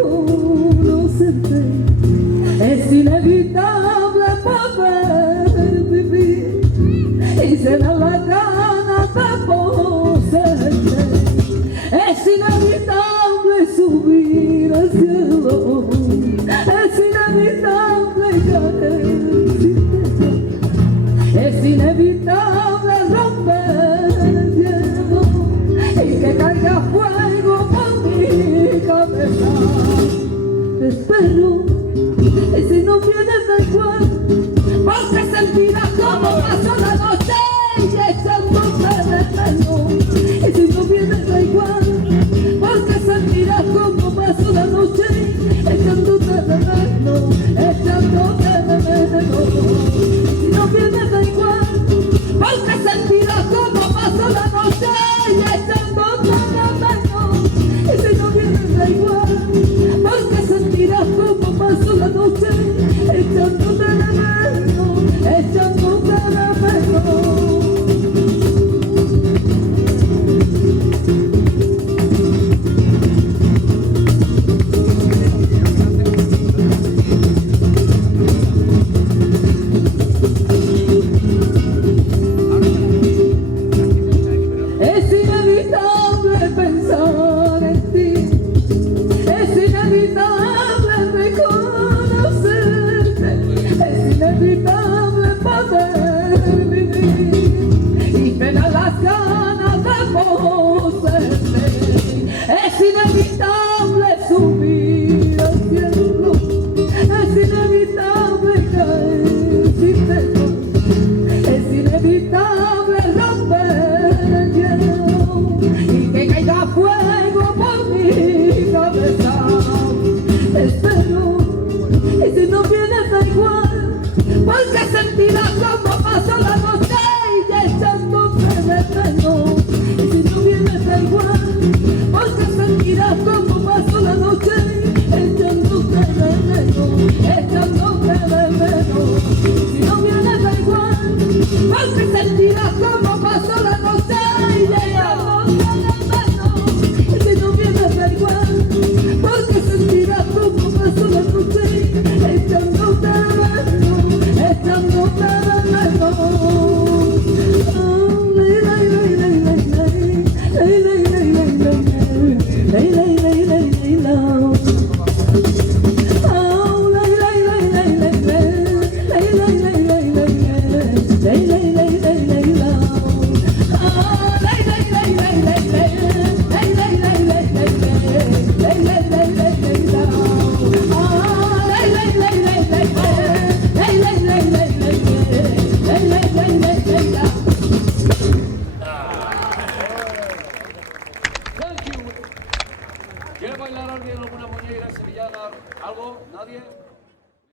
conocerte. Es inevitable poder vivir y se da la gana de poseerte. Es inevitable subir al cielo, es inevitable caer sin techo, es inevitable romper el hielo y que caiga fuego por mi cabeza. Te espero y si no vienes da igual, porque sentirás como pasó la noche y echándote de menos. Y si no vienes da igual, porque sentirás como pasó la noche echándote de menos, echándote de menos. Si no vienes da igual, porque sentirás como pasó la noche y echándote de menos. Y si no vienes da igual, porque sentirás como pasó la noche echándote de menos, echándote de menos. Es inevitable pensar en ti, es inevitable reconocerte, es inevitable poder vivir y te da las ganas de poseerte. Es inevitable subir al cielo, es inevitable caer sin techo, es inevitable romper el hielo y que caiga fuego por mi cabeza. Te espero y si no vienes da igual, porque sentirás como pasó la noche y echándote de menos. Y si no vienes da igual, porque sentirás como pasó la noche echándote de menos, echándote de menos. Si no vienes da igual, porque sentirás como pasó la noche y echándote de menos. Y si no vienes da igual, porque sentirás como pasó la noche echándote de menos, echándote de menos. Oh, lay, lay, lay, lay, lay, lay, lay, lay, lay, lay, lay, lay, lay, lay, lay, lay. Oh, lay, lay, lay, lay, lay, lay, lay, lay, lay, lay, lay, lay, lay, lay, lay, lay. Oh, lay, lay, lay, lay, lay, lay, lay, lay, lay, lay, lay, lay, lay, lay, lay, lay, lay. Oh, lay, lay, lay, lay, lay, lay, lay, lay, lay, lay, lay, lay, lay, lay, lay, lay, lay. Thank you. ¿Quiere bailar alguien alguna muñeira sevillana? ¿Algo? ¿Nadie?